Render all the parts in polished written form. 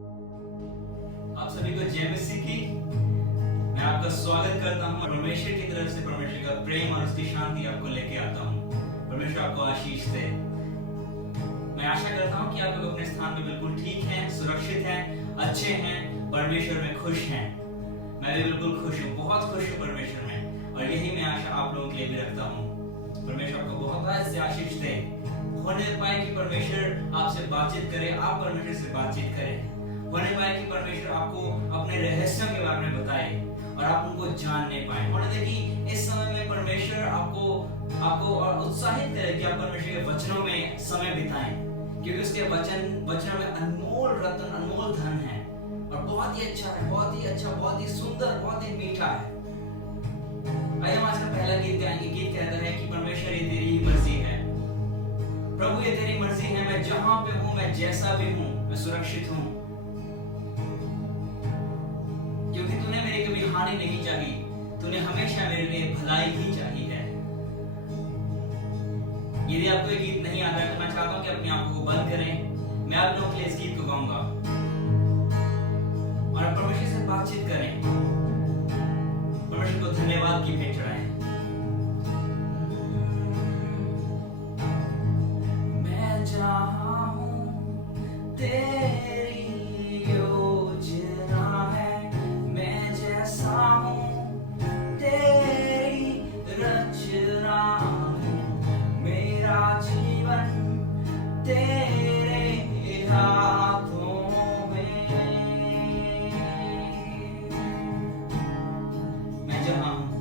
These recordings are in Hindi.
आप सभी को जय मसीह की। मैं आपका स्वागत करता हूँ। परमेश्वर की तरफ से परमेश्वर का प्रेम और उसकी शांति आपको लेके आता हूँ। परमेश्वर आपको आशीष दे। मैं आशा करता हूँ कि आप लोग अपने स्थान पे बिल्कुल ठीक हैं, सुरक्षित हैं, अच्छे हैं, परमेश्वर में खुश हैं। मैं भी बिल्कुल खुश हूँ, बहुत खुश हूँ परमेश्वर में, और यही मैं आशा आप लोगों के लिए भी रखता हूँ। परमेश्वर आपको बहुत से आशीष दे। होने पाए कि परमेश्वर आपसे बातचीत करे, आप परमेश्वर से बातचीत करें। होने पाए कि परमेश्वर आपको अपने रहस्यों के बारे में बताए और आप उनको जानने पाए। होने दे कि इस समय में परमेश्वर आपको उत्साहित करे कि आप परमेश्वर के वचनों में समय बिताएं, क्योंकि उसके वचनों में अनमोल रत्न, अनमोल धन है और बहुत ही अच्छा है, बहुत ही अच्छा, बहुत ही सुंदर, बहुत ही मीठा है। आइए हम आज का पहला गीत गाएंगे। गीत कहता है कि परमेश्वर ये तेरी ही मर्जी है, प्रभु ये तेरी मर्जी है, मैं जहां पे हूं, मैं जैसा भी हूं, मैं सुरक्षित हूं, क्योंकि तूने मेरी कभी हानि नहीं चाही, तूने हमेशा मेरे लिए भलाई ही चाही है। यदि आपको ये गीत नहीं आता है तो मैं चाहता हूं कि अपनी आंखों को बंद करें। मैं आप लोगों के लिए इस गीत को गाऊंगा और परमेश्वर से बातचीत करें, परमेश्वर को धन्यवाद की भेंट चढ़ाएं। मैं जहां हूं तेरी योजना है, मैं जैसा हूं तेरी रचना हूं, मेरा जीवन तेरे हाथों में। मैं जहां हूं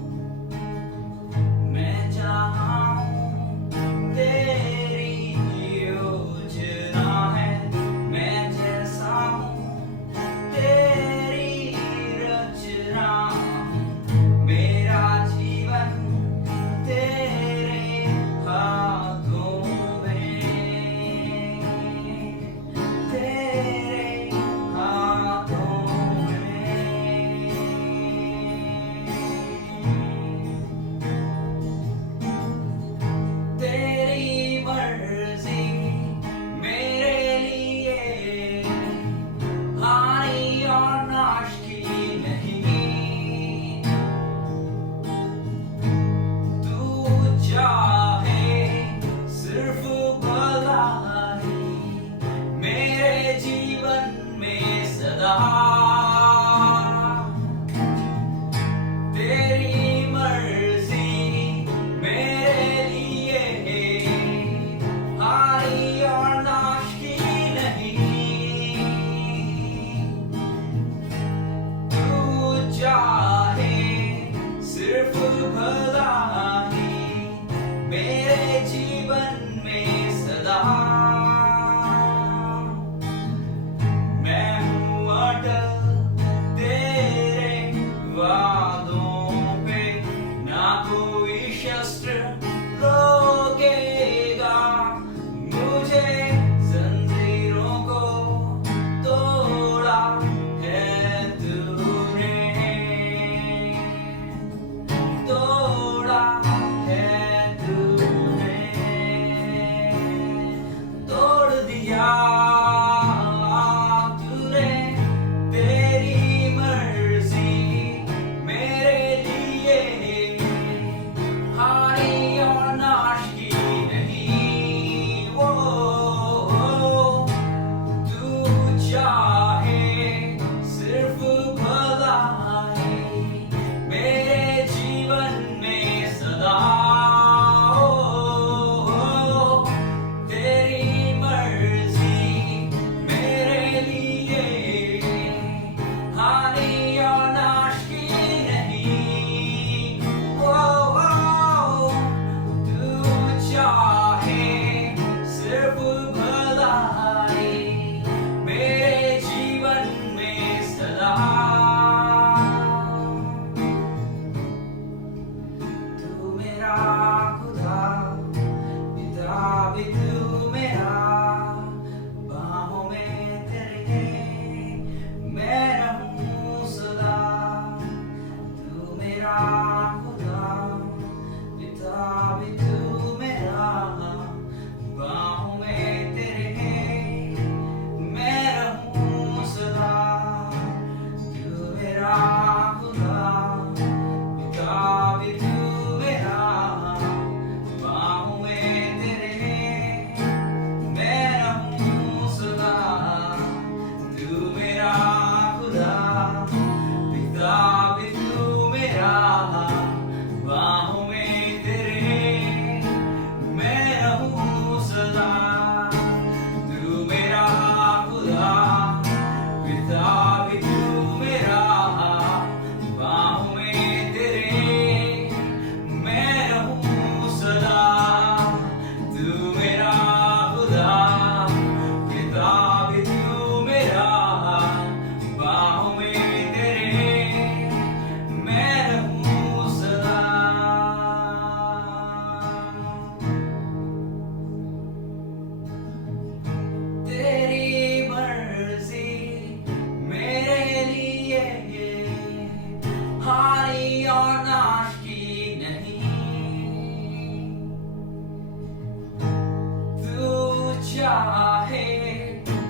चाहे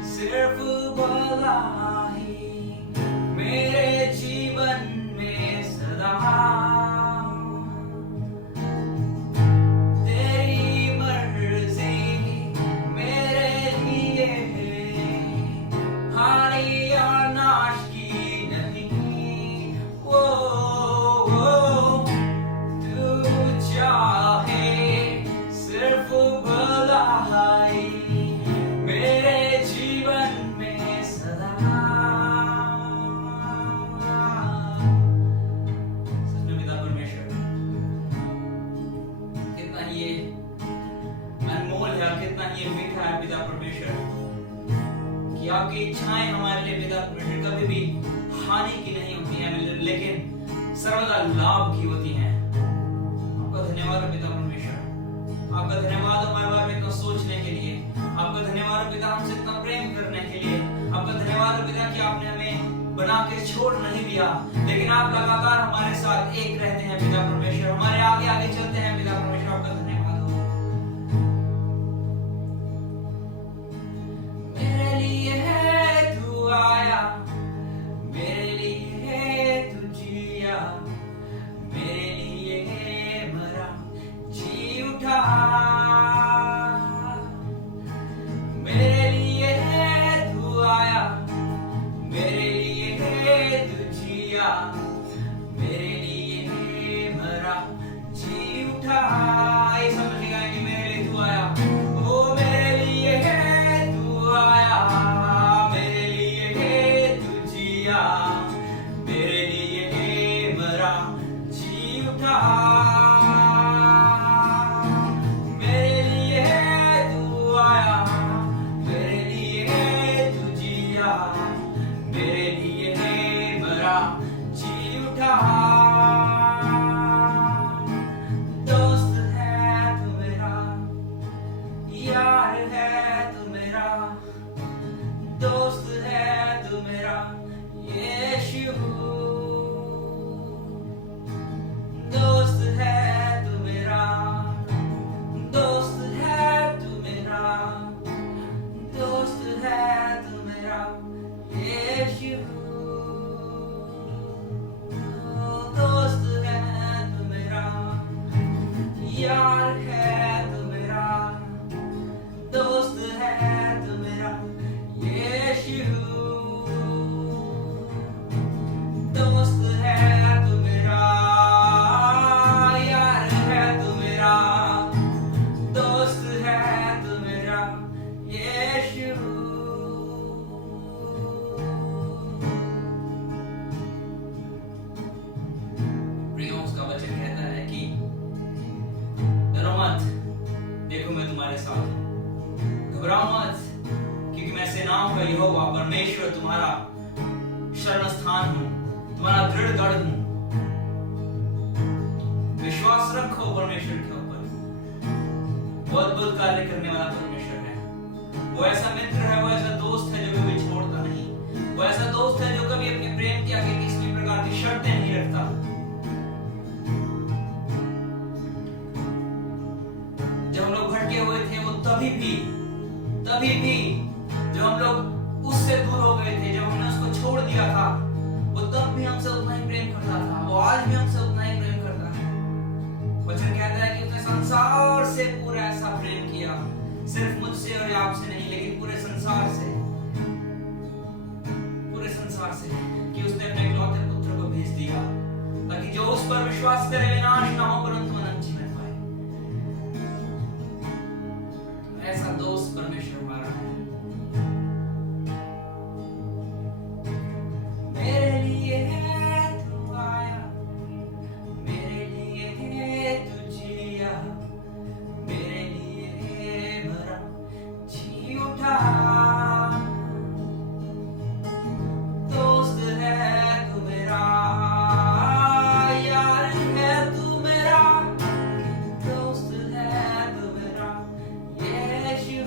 सिर्फ भला ही मेरे जीवन में सदा, तेरी मर्जी मेरे लिए हानि और नाश की नहीं। वो तू चाहे सिर्फ भलाई मेरे जीवन में सदा। सच में पिता परमेश्वर कितना ही ये अनमोल है, कितना ही ये मीठा है पिता परमेश्वर, कि आपकी इच्छाएं हमारे लिए पिता परमेश्वर कभी भी हानि की नहीं होती हैं, लेकिन सर्वदा लाभ की होती हैं। आपका धन्यवाद है पिता परमेश्वर, आपका धन्यवाद हमारे बारे में इतना सोचने के लिए, आपका धन्यवाद है पिता हमसे इतना प्रेम करने के लिए, आपका धन्यवाद है पिता कि आपने हमें बना के छोड़ नहीं दिया, लेकिन आप लगातार हमारे साथ एक रहते हैं पिता परमेश्वर, हमारे आगे आगे चलते हैं पिता परमेश्वर। आपका धन्यवाद हो। मेरे लिए है तू आया, मेरे लिए है तू जिया, मेरे लिए है मरा जी उठा, मेरे लिए है तू आया, मेरे लिए है तू जिया, मेरे लिए है मरा जी उठा। ये समझ गाएंगे, मेरे लिए तू आया, ओ मेरे लिए है तू आया, मेरे लिए है तू जिया, मेरे लिए है मरा जी उठा, मेरे लिए है तू आया, मेरे लिए है तू जिया, मेरे लिए है मरा जी उठा। दोस्त है तू मेरा, यार है तू मेरा, दोस्त है तू मेरा यीशु, दोस्त है तू मेरा, दोस्त है तू मेरा, दोस्त है तू मेरा यीशु, दोस्त है तू मेरा, यार है तू मेरा, दोस्त है तू मेरा यीशु, दोस्त है तू मेरा, यार है तू मेरा, दोस्त है तू मेरा यीशु। प्रियो, उसका वचन कहता है कि डरो मत, देखो मैं तुम्हारे साथ हूं, घबराओ मत, क्योंकि मैं सेनाओं का यहोवा परमेश्वर तुम्हारा शरण स्थान हूं, तुम्हारा दृढ़ गढ़ हूं। विश्वास रखो परमेश्वर के ऊपर, वो अद्भुत कार्य करने वाला परमेश्वर है। वो ऐसा मित्र है, वो ऐसा दोस्त है जो कभी छोड़ता नहीं, वो ऐसा दोस्त है जो कभी अपने प्रेम के आगे किसी प्रकार की शर्तें नहीं रखता। जब हम लोग भटके हुए थे, वो तभी भी जब हम लोग उससे दूर हो गए थे, जब हमने उसको छोड़ दिया था, वो तब भी हमसे उतना ही प्रेम करता था, वो आज भी हमसे उतना ही प्रेम करता है। वचन कहता है कि उसने संसार से पूरा ऐसा प्रेम किया, सिर्फ मुझसे और आपसे नहीं, लेकिन पूरे संसार से, कि उसने अपने इकलौते पुत्र को भेज दिया, ताकि जो उस पर विश्वास करे विनाश ना हो परंतु अनंत जीवन पाए। ऐसा दोस्त परमेश्वर हमारा है। मेरे लिए है तू आया, मेरे लिए है तू जिया, मेरे लिए है मरा जी उठा, दोस्त है तू मेरा, यार है तू मेरा, दोस्त है तू मेरा यीशु।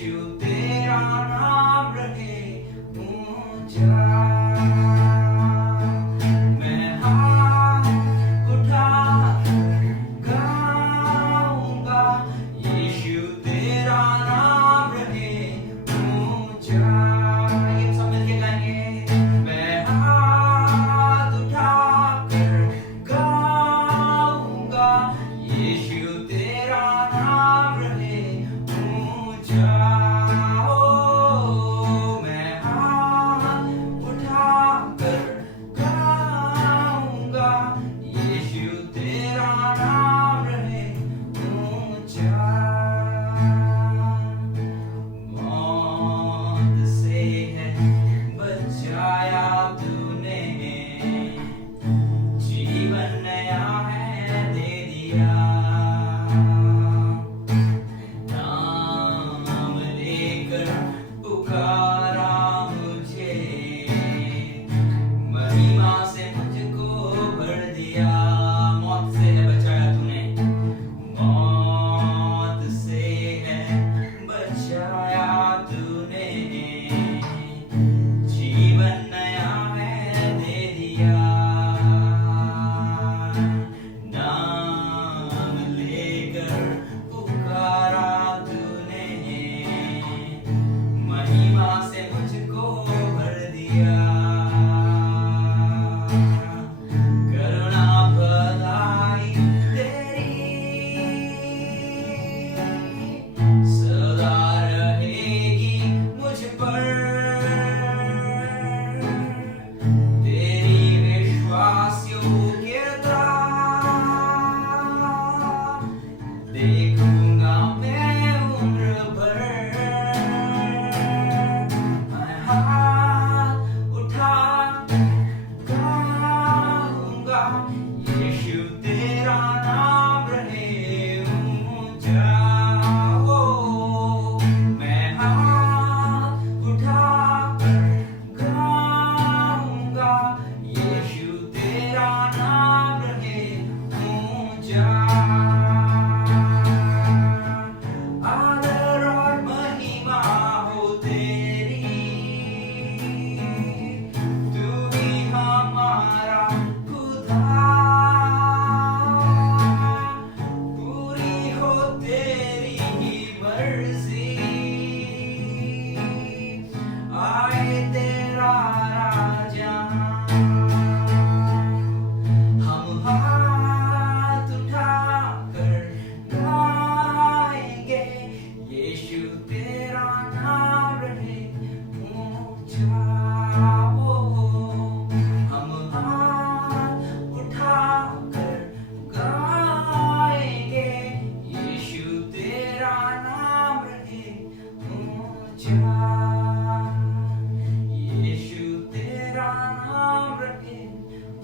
यीशु तेरा नाम रहे ऊंचा। मैं हाथ उठा गाऊंगा, यीशु तेरा नाम रहे ऊंचा। ये सब मिलके गाएंगे। मैं हाथ उठाकर गाऊंगा, यीशु तेरा नाम रहे ऊंचा। ओ मैं हाथ उठाकर गाऊंगा, यीशु तेरा नाम रहे ऊंचा। मौत से है बचाया तूने, जीवन नया है दे दिया। नाम लेकर पुकारा मुझे, महिमा से मुझको भर दिया। मौत से है बचाया तूने, मौत से है बचाया तूने, जीवन नया है दे दिया। नाम लेकर पुकारा तूने, महिमा से मुझको भर दिया। करुणा भलाई तेरी सदा रहेगी मुझ पर, तेरी विश्वास योग्यता देखूंगा मैं उम्र भर। मैं हाथ उठा गाऊंगा, यीशु तेरा नाम रहे ऊंचा। ओ मैं हाथ उठाकर गाऊंगा, यीशु तेरा नाम रहे ऊंचा। आदर और महिमा हो तेरी, तू ही हमारा खुदा। पूरी हो तेरी ही मर्जी, आए तेरा राजा। हम हाथ उठाकर गाएंगे, यीशु तेरा नाम रहे ऊंचा। हम हाथ उठाकर गाएंगे, यीशु तेरा नाम रहे ऊंचा। यीशु तेरा नाम रहे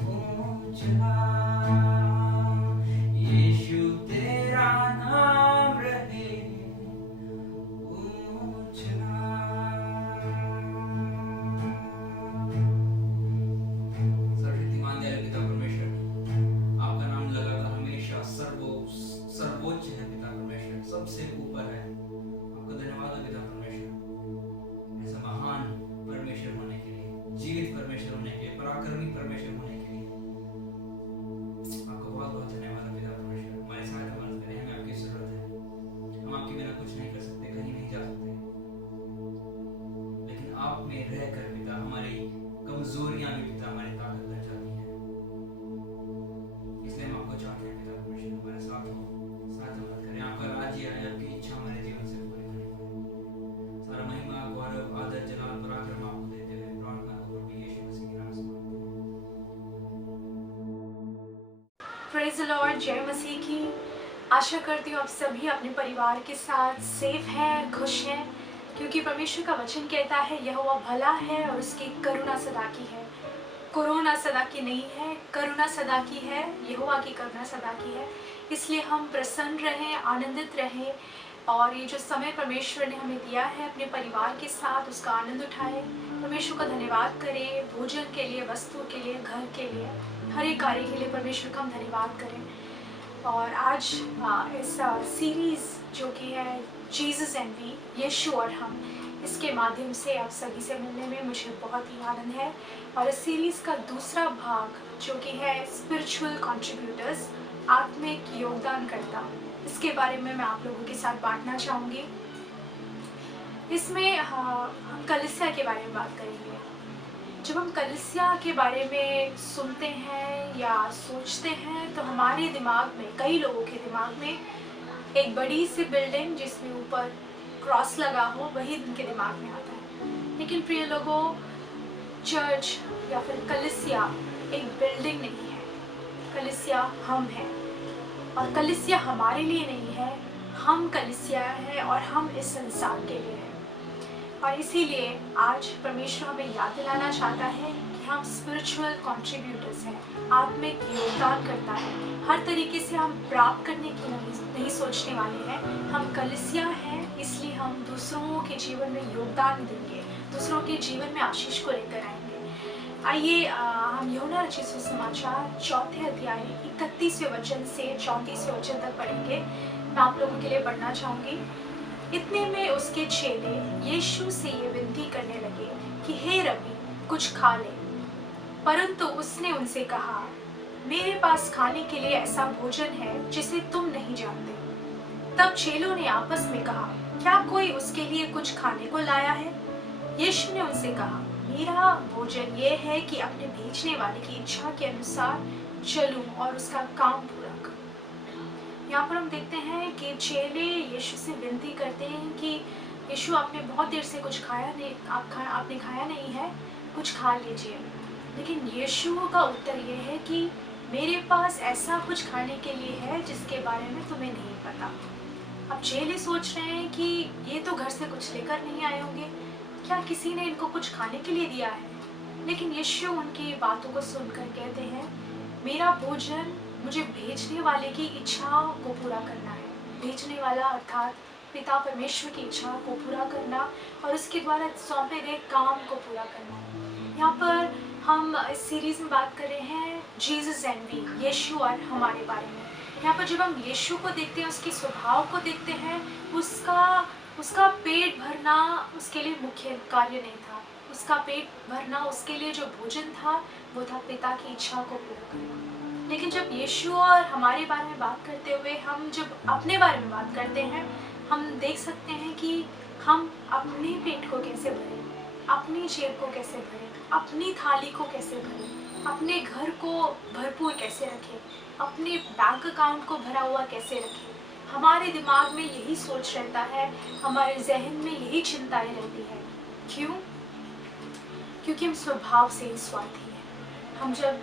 ऊंचा। यीशु तेरा नाम रहे ऊंचा। सर्वशक्तिमान दयालु पिता परमेश्वर, आपका नाम लगातार हमेशा सर्वोच्च है पिता परमेश्वर, सबसे ऊपर है। आपका धन्यवाद है पिता परमेश्वर, ऐसा महान परमेश्वर होने के लिए, जीवित परमेश्वर होने के लिए, पराक्रमी परमेश्वर होने के लिए आपका बहुत बहुत धन्यवाद है पिता परमेश्वर। हमारे सहायता मदद करें, हमें आपकी जरूरत है। हम आपके बिना कुछ नहीं कर सकते, कहीं नहीं जा सकते, लेकिन आप में रहकर पिता हमारी कमजोरियां भी पिता हमारी ताकत बन जाती हैं। इसलिए हम आपको चाहते हैं पिता परमेश्वर, हमारे साथ हो, सहायता मदद करें। आपका राज्य आए, आपकी इच्छा हमारे जीवन से पूरी होनी पाए। सारा महिमा, गौरव, आदर, जलाल, पराक्रम आपको देते हुए प्रार्थना को प्रभु यीशु मसीह के नाम से मांगते हैं। प्रेज द लॉर्ड, जय मसीह की। आशा करती हूँ आप सभी अपने परिवार के साथ सेफ हैं, खुश हैं, क्योंकि परमेश्वर का वचन कहता है यहोवा भला है और उसकी करुणा सदा की है। कोरोना सदा की नहीं है, करुणा सदा की है, यहोवा की करुणा सदा की है। इसलिए हम प्रसन्न रहें, आनंदित रहें और ये जो समय परमेश्वर ने हमें दिया है अपने परिवार के साथ उसका आनंद उठाएं। परमेश्वर का धन्यवाद करें, भोजन के लिए, वस्तु के लिए, घर के लिए, हर एक कार्य के लिए परमेश्वर का हम धन्यवाद करें। और आज इस सीरीज़ जो कि है जीसस एंड वी, यीशु और हम, इसके माध्यम से आप सभी से मिलने में मुझे बहुत ही आनंद है। और इस सीरीज़ का दूसरा भाग जो कि है स्पिरिचुअल कंट्रीब्यूटर्स, आत्मिक योगदानकर्ता, इसके बारे में मैं आप लोगों के साथ बांटना चाहूँगी। इसमें हम कलीसिया के बारे में बात करेंगे। जब हम कलीसिया के बारे में सुनते हैं या सोचते हैं तो हमारे दिमाग में, कई लोगों के दिमाग में, एक बड़ी सी बिल्डिंग जिसमें ऊपर क्रॉस लगा हो वही उनके दिमाग में आता है। लेकिन प्रिय लोगों, चर्च या फिर कलीसिया एक बिल्डिंग नहीं है। कलीसिया हम हैं और कलीसिया हमारे लिए नहीं है, हम कलीसिया है और हम इस संसार के लिए हैं। और इसीलिए आज परमेश्वर हमें याद दिलाना चाहता है कि हम स्पिरिचुअल कंट्रीब्यूटर्स हैं, आत्मिक योगदान करता है। हर तरीके से हम प्राप्त करने की नहीं सोचने वाले हैं। हम कलीसिया हैं, इसलिए हम दूसरों के जीवन में योगदान देंगे, दूसरों के जीवन में आशीष को लेकर आएंगे। आइए हम यूहन्ना रचित सुसमाचार 4 अध्याय 31वें वचन से 34वें वचन तक पढ़ेंगे। मैं आप लोगों के लिए पढ़ना चाहूँगी। इतने में उसके चेले यीशु से ये विनती करने लगे कि हे रब्बी, कुछ खा ले। परंतु उसने उनसे कहा, मेरे पास खाने के लिए ऐसा भोजन है जिसे तुम नहीं जानते। तब चेलों ने आपस में कहा, क्या कोई उसके लिए कुछ खाने को लाया है? यीशु ने उनसे कहा, मेरा भोजन ये है कि अपने भेजने वाले की इच्छा के अनुसार चलूं और उसका काम पूरा करूं। यहाँ पर हम देखते हैं कि चेले यीशु से विनती करते हैं कि यीशु, आपने बहुत देर से कुछ खाया नहीं, आपने खाया नहीं है, कुछ खा लीजिए। लेकिन यीशु का उत्तर ये है कि मेरे पास ऐसा कुछ खाने के लिए है जिसके बारे में तुम्हें नहीं पता। अब चेले सोच रहे हैं कि ये तो घर से कुछ लेकर नहीं आए होंगे, क्या किसी ने इनको कुछ खाने के लिए दिया है? लेकिन यीशु उनकी बातों को सुनकर कहते हैं, मेरा भोजन मुझे भेजने वाले की इच्छा को पूरा करना है। भेजने वाला अर्थात पिता परमेश्वर की इच्छा को पूरा करना और उसके द्वारा सौंपे गए काम को पूरा करना है। यहाँ पर हम इस सीरीज में बात कर रहे हैं जीसस एंड वी, यीशु और हमारे बारे में। यहाँ पर जब हम यीशु को देखते हैं, उसके स्वभाव को देखते हैं, उसका पेट भरना उसके लिए मुख्य कार्य नहीं था। उसका पेट भरना, उसके लिए जो भोजन था वो था पिता की इच्छा को पूरा करना। लेकिन जब यीशु और हमारे बारे में बात करते हुए हम जब अपने बारे में बात करते हैं, हम देख सकते हैं कि हम अपने पेट को कैसे भरें, अपनी जेब को कैसे भरें, अपनी थाली को कैसे भरें, अपने घर को भरपूर कैसे रखें, अपने बैंक अकाउंट को भरा हुआ कैसे रखें। हमारे दिमाग में यही सोच रहता है, हमारे जहन में यही चिंताएं रहती है। क्यों? क्योंकि हम स्वभाव से ही स्वार्थी हैं।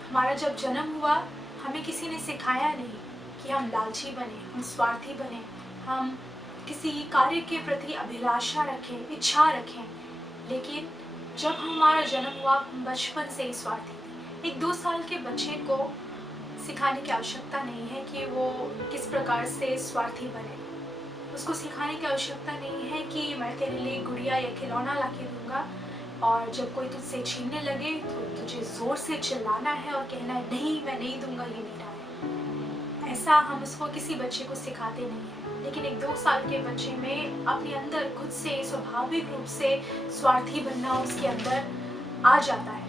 हमारा जब जन्म हुआ, हमें किसी ने सिखाया नहीं कि हम लालची बने, हम स्वार्थी बने, हम किसी कार्य के प्रति अभिलाषा रखें, इच्छा रखें। लेकिन जब हमारा जन्म हुआ, हम बचपन से ही स्वार्थी थे। एक 2 साल के बच्चे को सिखाने की आवश्यकता नहीं है कि वो किस प्रकार से स्वार्थी बने। उसको सिखाने की आवश्यकता नहीं है कि मैं तेरे लिए गुड़िया या खिलौना ला के दूंगा और जब कोई तुझसे छीनने लगे तो तुझे ज़ोर से चिल्लाना है और कहना है, नहीं मैं नहीं दूंगा, ये मेरा है। ऐसा हम उसको किसी बच्चे को सिखाते नहीं हैं। लेकिन एक 2 साल के बच्चे में अपने अंदर खुद से स्वाभाविक रूप से स्वार्थी बनना उसके अंदर आ जाता है,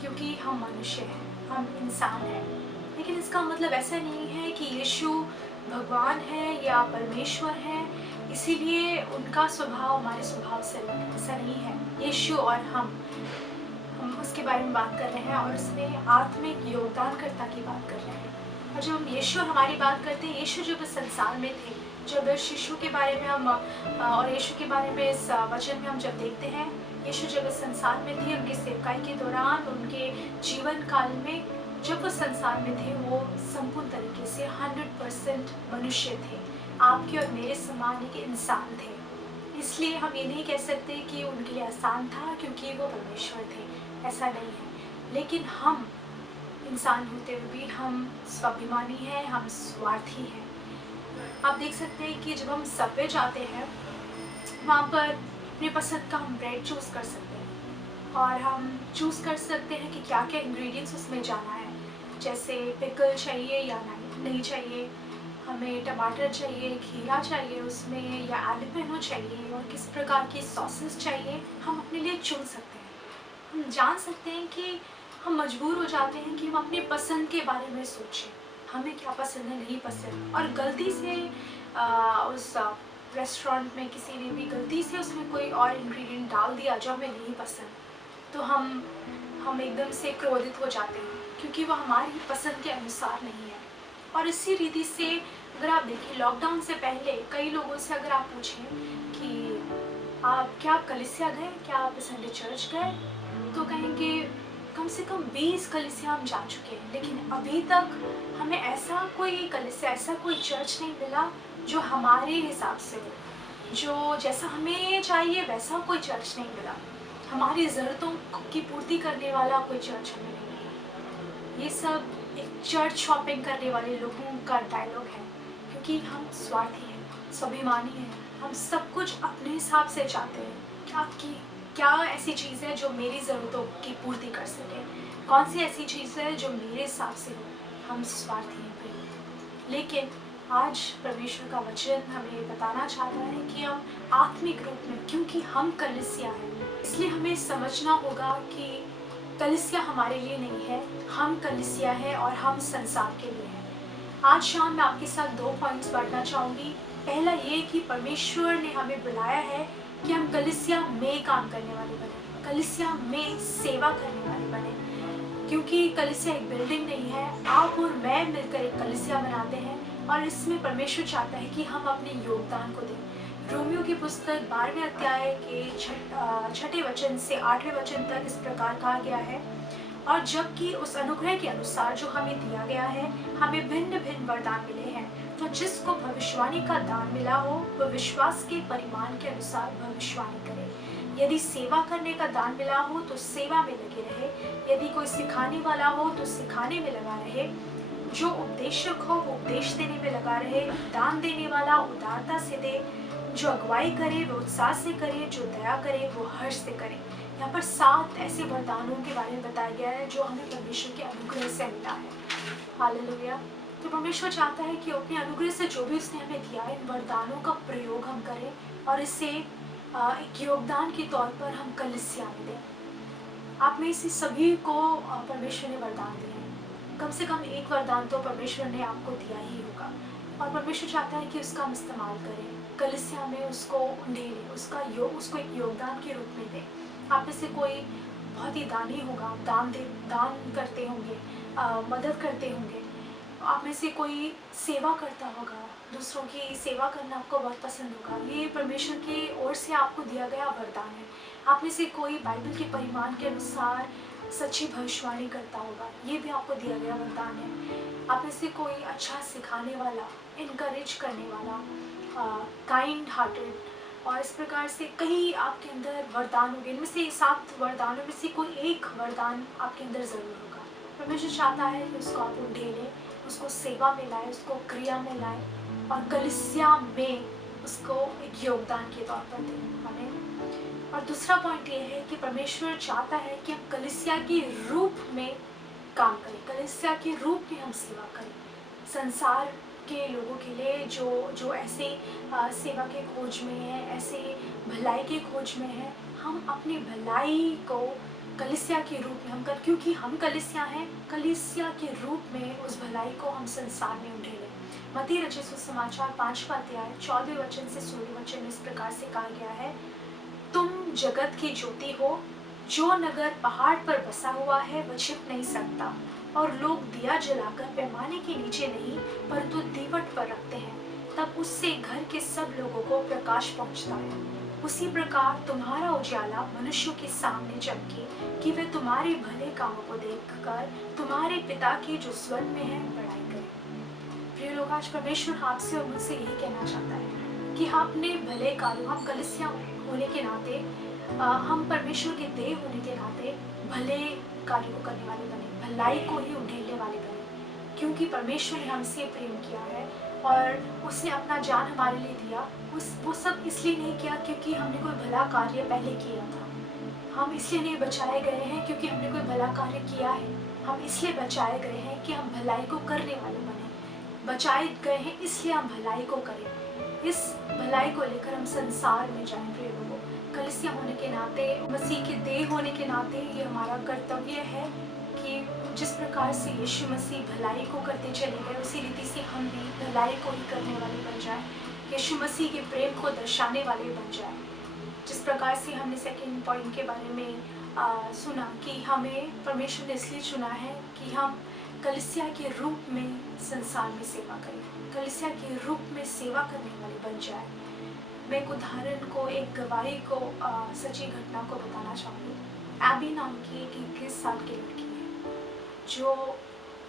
क्योंकि हम मनुष्य हैं, हम इंसान हैं। लेकिन इसका मतलब ऐसा नहीं है कि यीशु भगवान है या परमेश्वर है, इसीलिए उनका स्वभाव हमारे स्वभाव से अलग है। ऐसा नहीं है। यीशु और हम उसके बारे में बात कर रहे हैं और उसमें आत्मिक योगदानकर्ता की बात कर रहे हैं। और जब हम यीशु हमारी बात करते हैं, यीशु जब इस संसार में थे, जब इस यीशु के बारे में हम और यीशु के बारे में इस वचन में हम जब देखते हैं, यीशु जब इस संसार में थे, उनके सेवकाई के दौरान, उनके जीवन काल में, जब वो संसार में थे, वो संपूर्ण तरीके से 100% मनुष्य थे, आपके और मेरे समान एक इंसान थे। इसलिए हम ये नहीं कह सकते कि उनके लिए आसान था क्योंकि वो परमेश्वर थे, ऐसा नहीं है। लेकिन हम इंसान होते हुए भी हम स्वाभिमानी हैं, हम स्वार्थी हैं। आप देख सकते हैं कि जब हम सबवे जाते हैं, वहाँ पर अपने पसंद का हम ब्रेड चूज़ कर सकते हैं और हम चूज़ कर सकते हैं कि क्या क्या इंग्रेडिएंट्स उसमें जाना है, जैसे पिकल चाहिए या नहीं चाहिए, हमें टमाटर चाहिए, खीरा चाहिए उसमें, या एलिपेनो चाहिए, और किस प्रकार की सॉसेस चाहिए, हम अपने लिए चुन सकते हैं। हम जान सकते हैं कि हम मजबूर हो जाते हैं कि हम अपनी पसंद के बारे में सोचें, हमें क्या पसंद है, नहीं पसंद, और गलती से उस रेस्टोरेंट में किसी ने भी गलती से उसमें कोई और इंग्रेडिएंट डाल दिया जो हमें नहीं पसंद, तो हम एकदम से क्रोधित हो जाते हैं क्योंकि वो हमारी पसंद के अनुसार नहीं है। और इसी रीति से अगर आप देखें, लॉकडाउन से पहले कई लोगों से अगर आप पूछें कि आप कलीसिया गए, क्या आप संडे चर्च गए, तो कहेंगे कम से कम 20 कलीसिया हम जा चुके हैं, लेकिन अभी तक हमें ऐसा कोई कलीसिया, ऐसा कोई चर्च नहीं मिला जो हमारे हिसाब से हो, जो जैसा हमें चाहिए वैसा कोई चर्च नहीं मिला, हमारी ज़रूरतों की पूर्ति करने वाला कोई चर्च हमें नहीं मिला। ये सब एक चर्च शॉपिंग करने वाले लोगों का डायलॉग है, क्योंकि हम स्वार्थी हैं, स्वाभिमानी हैं, हम सब कुछ अपने हिसाब से चाहते हैं कि क्या ऐसी चीज़ है जो मेरी ज़रूरतों की पूर्ति कर सके, कौन सी ऐसी चीज़ है जो मेरे हिसाब से हो। हम स्वार्थी हैं प्रिय। लेकिन आज परमेश्वर का वचन हमें बताना चाहता है कि हम आत्मिक रूप में, क्योंकि हम कलीसिया हैं, इसलिए हमें समझना होगा कि कलीसिया हमारे लिए नहीं है, हम कलीसिया है और हम संसार के लिए हैं। आज शाम मैं आपके साथ 2 पॉइंट्स बांटना चाहूँगी। पहला ये कि परमेश्वर ने हमें बुलाया है कि हम कलीसिया में काम करने वाले बने, कलीसिया में सेवा करने वाले बने, क्योंकि कलीसिया एक बिल्डिंग नहीं है। आप और मैं मिलकर एक कलीसिया बनाते हैं और इसमें परमेश्वर चाहता है कि हम अपने योगदान को दें। रोमियो की पुस्तक 12वें अध्याय के 6ठे वचन से 8वें वचन तक इस प्रकार कहा गया है, और जबकि उस अनुग्रह के अनुसार जो हमें दिया गया है, हमें भिन्न भिन्न वरदान मिले हैं। तो जिसको भविष्यवाणी का दान मिला हो वह विश्वास के परिमाण के अनुसार भविष्यवाणी करे। यदि सेवा करने का दान मिला हो तो सेवा में लगे रहे। यदि कोई सिखाने वाला हो तो सिखाने में लगा रहे। जो उपदेशक हो वो उपदेश देने में लगा रहे। दान देने वाला उदारता से दे। जो अगुवाई करे वो उत्साह से करे। जो दया करे वो हर्ष से करे। यहाँ पर 7 ऐसे वरदानों के बारे में बताया गया है जो हमें परमेश्वर के अनुग्रह से मिला है। हालेलुया। तो परमेश्वर चाहता है कि अपने अनुग्रह से जो भी उसने हमें दिया है, इन वरदानों का प्रयोग हम करें और इसे एक योगदान के तौर पर हम कलीसिया में दें। आप में से सभी को परमेश्वर ने वरदान दिए हैं। कम से कम एक वरदान तो परमेश्वर ने आपको दिया ही होगा, और परमेश्वर चाहता है कि उसका हम इस्तेमाल करें, कलीसिया में उसको ढेरें, उसको एक योगदान के रूप में दें। आप में से कोई बहुत ही दानी होगा, दान करते होंगे, मदद करते होंगे। आप में से कोई सेवा करता होगा, दूसरों की सेवा करना आपको बहुत पसंद होगा। ये परमेश्वर की ओर से आपको दिया गया वरदान है। आप में से कोई बाइबल के परिमाण के अनुसार सच्ची भविष्यवाणी करता होगा, ये भी आपको दिया गया वरदान है। आप में से कोई अच्छा सिखाने वाला, इनकरेज करने वाला, काइंड हार्टेड, और इस प्रकार से कई आपके अंदर वरदान होंगे। इनमें से 7 वरदानों में से कोई एक वरदान आपके अंदर ज़रूर होगा। परमेश्वर चाहता है कि उसको आप ढेलें, उसको सेवा में लाए, उसको क्रिया में लाए और कलीसिया में उसको एक योगदान के तौर पर दें। हमें और दूसरा पॉइंट ये है कि परमेश्वर चाहता है कि हम कलीसिया के रूप में काम करें, कलीसिया के रूप में हम सेवा करें। संसार के लोगों के लिए जो ऐसे सेवा के खोज में है, ऐसे भलाई के खोज में है, हम अपनी भलाई को कलीसिया के रूप में हम कर, क्योंकि हम कलीसिया हैं, कलीसिया के रूप में उस भलाई को हम संसार में उठेलें। मत्ती रचित सुसमाचार 5वां अध्याय 14वें वचन से 16वें वचन में इस प्रकार से कहा गया है, तुम जगत की ज्योति हो। जो नगर पहाड़ पर बसा हुआ है वह छिप नहीं सकता, और लोग दिया जलाकर पैमाने के नीचे नहीं परंतु दीवट पर रखते हैं, तब उससे घर के सब लोगों को प्रकाश पहुंचता है। उसी प्रकार तुम्हारा उजाला मनुष्यों के सामने चमके कि वे तुम्हारे भले कामों को देखकर तुम्हारे पिता की जो स्वर्ग में है बड़ाई करें। प्रिय लोग, आज परमेश्वर आपसे और मुझसे यही कहना चाहता है कि हम अपने भले कार्यों, हम कलीसिया होने के नाते, हम परमेश्वर के देह होने के नाते भले कार्यों को करने वाले बने, भलाई को ही उंडेलने वाले बने, क्योंकि परमेश्वर ने हमसे प्रेम किया है और उसने अपना जान हमारे लिए दिया। वो सब इसलिए नहीं किया क्योंकि हमने कोई भला कार्य पहले किया था। हम इसलिए नहीं बचाए गए हैं क्योंकि हमने कोई भला कार्य किया है। हम इसलिए बचाए गए हैं कि हम भलाई को करने वाले बने। बचाए गए हैं, इसलिए हम भलाई को करें, इस भलाई को लेकर हम संसार में जाएं। प्रिय लोगों, कलीसिया होने के नाते, मसीह के देह होने के नाते ये हमारा कर्तव्य है कि जिस प्रकार से यीशु मसीह भलाई को करते चले गए, उसी रीति से हम भी भलाई को ही करने वाले बन जाएं, यीशु मसीह के प्रेम को दर्शाने वाले बन जाएं। जिस प्रकार से हमने सेकंड पॉइंट के बारे में सुना कि हमें परमेश्वर ने इसलिए चुना है कि हम कलीसिया के रूप में संसार में सेवा करें, कलीसिया के रूप में सेवा करने वाले बन जाए। मैं एक उदाहरण को, एक गवाही को, सच्ची घटना को बताना चाहूँगी। एबी नाम की एक 21 साल की लड़की है जो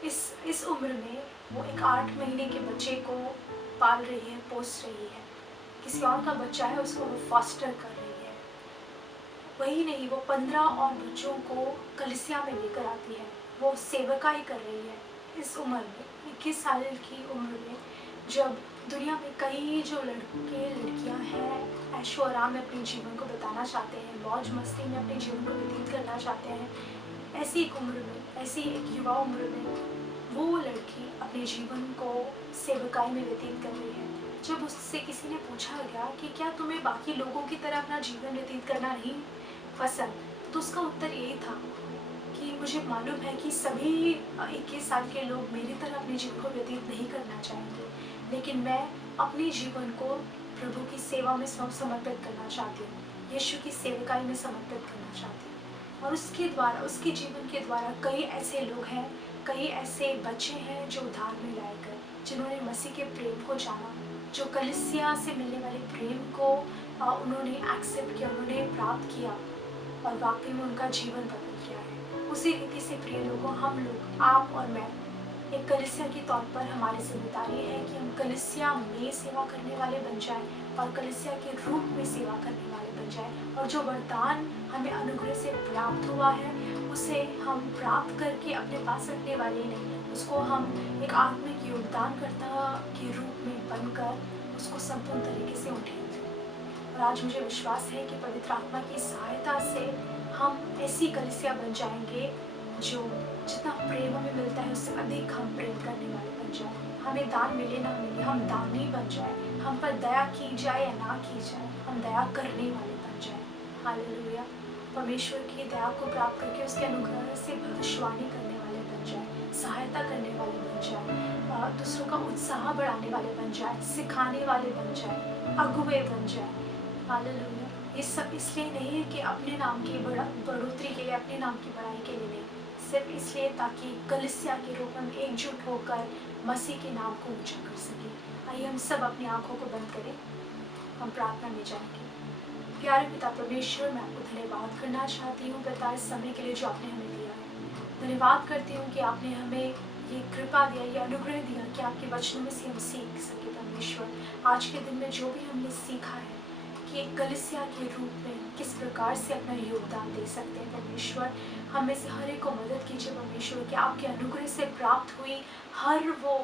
इस उम्र में वो एक 8 महीने के बच्चे को पाल रही है, पोस रही है। किसी और का बच्चा है, उसको वो फॉस्टर कर रही है। वही नहीं, वो 15 और बच्चों को कलीसिया में लेकर आती है, वो सेवकाई कर रही है। इस उम्र में, 21 साल की उम्र में, जब दुनिया में कई जो लड़के लड़कियां हैं ऐशो आराम में अपने जीवन को बिताना चाहते हैं, मौज मस्ती में अपने जीवन को व्यतीत करना चाहते हैं, ऐसी एक उम्र में, ऐसी एक युवा उम्र में वो लड़की अपने जीवन को सेवकाई में व्यतीत कर रही है। जब उससे किसी ने पूछा गया कि क्या तुम्हें बाकी लोगों की तरह अपना जीवन व्यतीत करना नहीं पसंद, तो उसका उत्तर यही था कि मुझे मालूम है कि सभी 21 साल के लोग मेरी तरह अपने जीवन को व्यतीत नहीं करना चाहेंगे, लेकिन मैं अपने जीवन को प्रभु की सेवा में समर्पित करना चाहती हूँ, यीशु की सेवकाई में समर्पित करना चाहती हूँ। और उसके द्वारा, उसके जीवन के द्वारा कई ऐसे लोग हैं, कई ऐसे बच्चे हैं जो उद्धार में लाए गए, जिन्होंने मसीह के प्रेम को जाना, जो कलीसिया से मिलने वाले प्रेम को उन्होंने एक्सेप्ट किया, उन्होंने प्राप्त किया और वाकई में उनका जीवन बदल गया है। उसी रीति से प्रिय लोगों, हम लोग, आप और मैं, एक कलीसिया के तौर पर हमारी जिम्मेदारी है कि हम कलीसिया में सेवा करने वाले बन जाएं और कलीसिया के रूप में सेवा करने वाले बन जाएं। और जो वरदान हमें अनुग्रह से प्राप्त हुआ है, उसे हम प्राप्त करके अपने पास रखने वाले नहीं, उसको हम एक आत्मिक योगदानकर्ता के रूप में बनकर उसको संपूर्ण तरीके से उठेंगे। और आज मुझे विश्वास है कि पवित्र आत्मा की सहायता से हम ऐसी कलीसिया बन जाएंगे जो जितना प्रेम हमें मिलता है उससे अधिक हम प्रेम करने वाले बन जाए। हमें दान मिले ना मिले, हम दानी बन जाए, हम पर दया की जाए या ना की जाए, हम दया करने वाले बन जाए। हालेलुया। परमेश्वर की दया को प्राप्त करके उसके अनुग्रह से भविष्यवाणी करने वाले बन जाए, सहायता करने वाले बन जाए, दूसरों का उत्साह बढ़ाने वाले बन जाए, सिखाने वाले बन जाए, अगुवे बन जाए। हालेलुया। ये सब इसलिए नहीं है कि अपने नाम की बढ़ोतरी के लिए, अपने नाम की बढ़ाई के लिए नहीं, सिर्फ इसलिए ताकि कलीसिया के रूप में एकजुट होकर मसीह के नाम को ऊंचा कर सके। आइए हम सब अपनी आंखों को बंद करें, हम प्रार्थना में जाएंगे। प्यारे पिता परमेश्वर, मैं आपको धन्यवाद करना चाहती हूँ पिता, इस समय के लिए जो आपने हमें दिया है। धन्यवाद करती हूँ कि आपने हमें ये कृपा दिया, ये अनुग्रह दिया कि आपके वचनों में से हम सीख सके। परमेश्वर, आज के दिन में जो भी हमने सीखा है कि एक कलीसिया के रूप में किस प्रकार से अपना योगदान दे सकते हैं, परमेश्वर हमें से हर एक को मदद कीजिए। परमेश्वर कि आपके अनुग्रह से प्राप्त हुई हर वो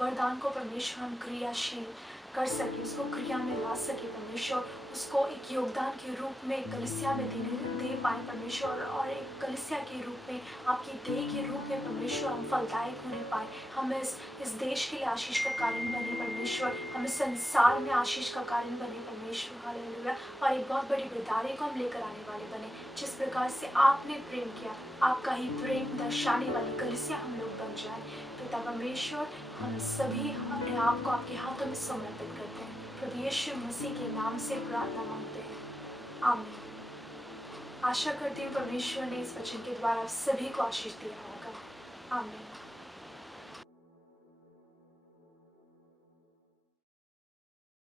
वरदान को परमेश्वर हम क्रियाशील कर सके, उसको क्रिया में ला सके परमेश्वर, उसको एक योगदान के रूप में कलीसिया में दे पाए परमेश्वर, और एक कलीसिया के रूप में, आपकी देह के रूप में परमेश्वर हम फलदायक होने पाए। हम इस देश के लिए आशीष का कारण बने परमेश्वर, हम इस संसार में आशीष का कारण बने परमेश्वर। हालेलुया। और एक बहुत बड़ी बेदारी को हम लेकर आने वाले बने। जिस प्रकार से आपने प्रेम किया, आपका ही प्रेम दर्शाने वाली कलीसिया हम लोग बन जाए। पिता परमेश्वर, हम सभी अपने आप को आपके हाथों में समर्पित करते हैं। प्रभु यीशु मसीह के नाम से प्रार्थना मांगते हैं, आमीन। आशा करती हूँ परमेश्वर ने इस वचन के द्वारा सभी को आशीष दिया होगा। आमीन।